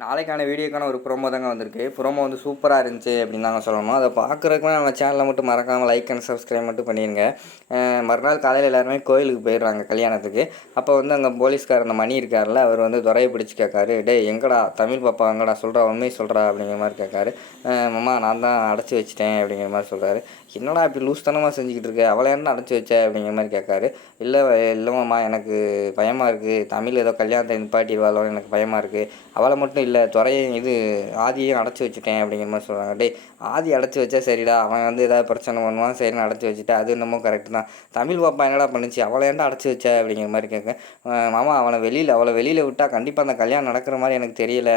நாளைக்கான வீடியோக்கான ஒரு ப்ரோமோ தாங்க வந்திருக்கு. ப்ரோமோ வந்து சூப்பராக இருந்துச்சு அப்படின்னு தாங்க சொல்லணும். அதை பார்க்குறதுக்குமே நம்ம சேனலில் மட்டும் மறக்காமல் லைக் அண்ட் சப்ஸ்கிரைப் மட்டும் பண்ணிடுங்க மறுநாள் காலையில் எல்லாருமே கோயிலுக்கு போயிடுறாங்க கல்யாணத்துக்கு. அப்போ வந்து அங்கே போலீஸ்கார் அந்த மணி இருக்கார்ல அவர் வந்து துறையை பிடிச்சி கேட்காரு. டே எங்கடா? தமிழ் பாப்பா எங்கடா? சொல்கிறா உண்மை சொல்கிறா அப்படிங்கிற மாதிரி கேட்காரு. மாமா நான் தான் அடைச்சி வச்சிட்டேன் அப்படிங்கிற மாதிரி சொல்கிறாரு என்னடா இப்படி லூஸ்தனமாக செஞ்சுக்கிட்டு இருக்க? அவளை என்ன அடைச்சி வச்ச? அப்படிங்கிற மாதிரி கேட்காரு. இல்லை இல்லைம்மாம்மா எனக்கு பயமாக இருக்குது தமிழ் ஏதோ கல்யாணத்தை நிப்பாட்டிடுவாளோ எனக்கு பயமாக இருக்குது அவளை மட்டும் இல்லை துறையும் இது ஆதியையும் அடைச்சி வச்சுட்டேன் அப்படிங்கிற மாதிரி சொல்கிறாங்க டேய் ஆதி அடைச்சி வச்சா சரிடா அவன் வந்து ஏதாவது பிரச்சனை பண்ணுவான் சரின்னு அடைச்சி வச்சுட்டேன் அது என்னமோ கரெக்டு தான். தமிழ் பாப்பா என்னடா பண்ணுச்சு அவளை ஏன்டா அடைச்சி வச்ச அப்படிங்கிற மாதிரி கேட்க மாமா அவனை வெளியில் அவளை வெளியில் விட்டால் கண்டிப்பாக அந்த கல்யாணம் நடக்கிற மாதிரி எனக்கு தெரியல.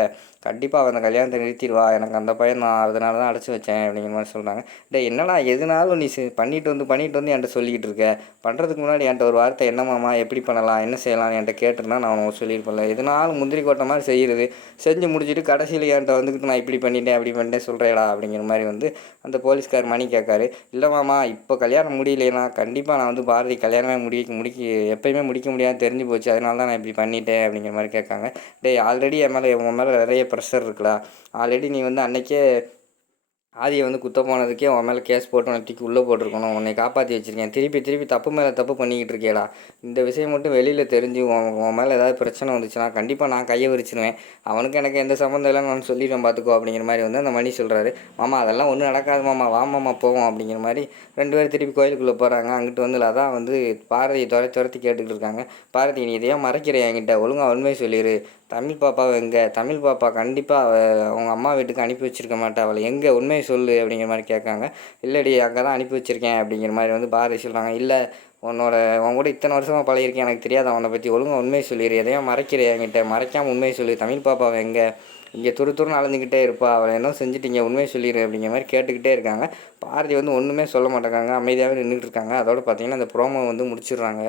கண்டிப்பாக அவன் அந்த கல்யாணத்தை நிறுத்திடுவா எனக்கு அந்த பையன் நான் அதனால தான் அடைச்சி வச்சேன் அப்படிங்கிற மாதிரி சொல்கிறாங்க டே என்னடா எதுனாலும் நீ பண்ணிட்டு வந்து பண்ணிட்டு வந்து என்கிட்ட சொல்லிக்கிட்டு இருக்க. பண்ணுறதுக்கு முன்னாடி என்கிட்ட ஒரு வார்த்தை என்ன மாமா எப்படி பண்ணலாம் என்ன செய்யலாம்? என்கிட்ட கேட்டிருந்தா நான் உனக்கு சொல்லியிருப்பேன்ல. எதுனாலும் முந்திரி கோட்டை மாதிரி செய்கிறது செஞ்சு முடிச்சுட்டு கடைசியில் என்கிட்ட வந்துக்கிட்டு நான் இப்படி பண்ணிட்டேன் அப்படி பண்ணிட்டேன் சொல்கிறேடா அப்படிங்கிற மாதிரி வந்து அந்த போலீஸ்கார் மணி கேட்காரு. இல்லை மாமா இப்போ கல்யாணம் முடியலைன்னா கண்டிப்பாக நான் வந்து பாரதி கல்யாணமே முடிக்க முடிக்க எப்பயுமே முடிக்க முடியாது தெரிஞ்சு போச்சு. அதனால தான் நான் இப்படி பண்ணிட்டேன் அப்படிங்கிற மாதிரி கேட்காங்க. டேய் ஆல்ரெடி என் மேலே உன் மேலே நிறைய ப்ரெஷர் இருக்குடா. ஆல்ரெடி நீ வந்து அன்னைக்கே ஆதியை வந்து குத்த போனதுக்கே உன் மேலே கேஸ் போட்டு உன்னை உள்ளே போட்டிருக்கணும். உன்னை காப்பாற்றி வச்சிருக்கேன். திருப்பி திருப்பி தப்பு மேலே தப்பு பண்ணிக்கிட்டு இருக்கேடா இந்த விஷயம் மட்டும் வெளியில் தெரிஞ்சு உன் உன் மேலே ஏதாவது பிரச்சனை வந்துச்சுன்னா கண்டிப்பாக நான் கையை விரிச்சிடுவேன் அவனுக்கு எனக்கு எந்த சம்மந்தம் இல்லைன்னு நான் சொல்லிடுவேன் பார்த்துக்கோ அப்படிங்கிற மாதிரி வந்து அந்த மணி சொல்கிறாரு மாமா அதெல்லாம் ஒன்றும் நடக்காது மாமா. வா மாமா போவோம் அப்படிங்கிற மாதிரி ரெண்டு பேரும் திருப்பி கோயிலுக்குள்ளே போகிறாங்க அங்கிட்டு வந்து அதான் வந்து பாரதியை துறை துரத்தி கேட்டுக்கிட்டு இருக்காங்க. பாரதி நீ இதையும் மறைக்கிற என்கிட்ட? ஒழுங்கா உண்மையை சொல்லிடு தமிழ் பாப்பாவை எங்கே? தமிழ் பாப்பா கண்டிப்பாக அவங்க அம்மா வீட்டுக்கு அனுப்பி வச்சிருக்க மாட்டா. அவளை எங்கே? உண்மையை சொல்லு அப்படிங்கிற மாதிரி கேட்காங்க. இல்லடி அங்கே தான் அனுப்பி வச்சுருக்கேன் அப்படிங்கிற மாதிரி வந்து பாரதி சொல்கிறாங்க இல்லை உன்னோட உன் கூட இத்தனை வருஷமாக பழகிருக்கேன் எனக்கு தெரியாது. அவனை பற்றி ஒழுங்காக உண்மையை சொல்லிடு எதையும் மறைக்கிற என்கிட்ட மறைக்காமல் உண்மையை சொல்லு. தமிழ் பாப்பாவை எங்கே? இங்கே துரு துருன்னு அலைஞ்சிக்கிட்டே இருப்பா. அவளை என்ன செஞ்சுட்டீங்க? உண்மையை சொல்லிடு அப்படிங்கிற மாதிரி கேட்டுக்கிட்டே இருக்காங்க. பாரதி வந்து ஒன்றுமே சொல்ல மாட்டேங்காங்க அமைதியாகவே நின்றுட்டு இருக்காங்க. அதோட பார்த்தீங்கன்னா அந்த ப்ரோமோ வந்து முடிச்சிடுறாங்க.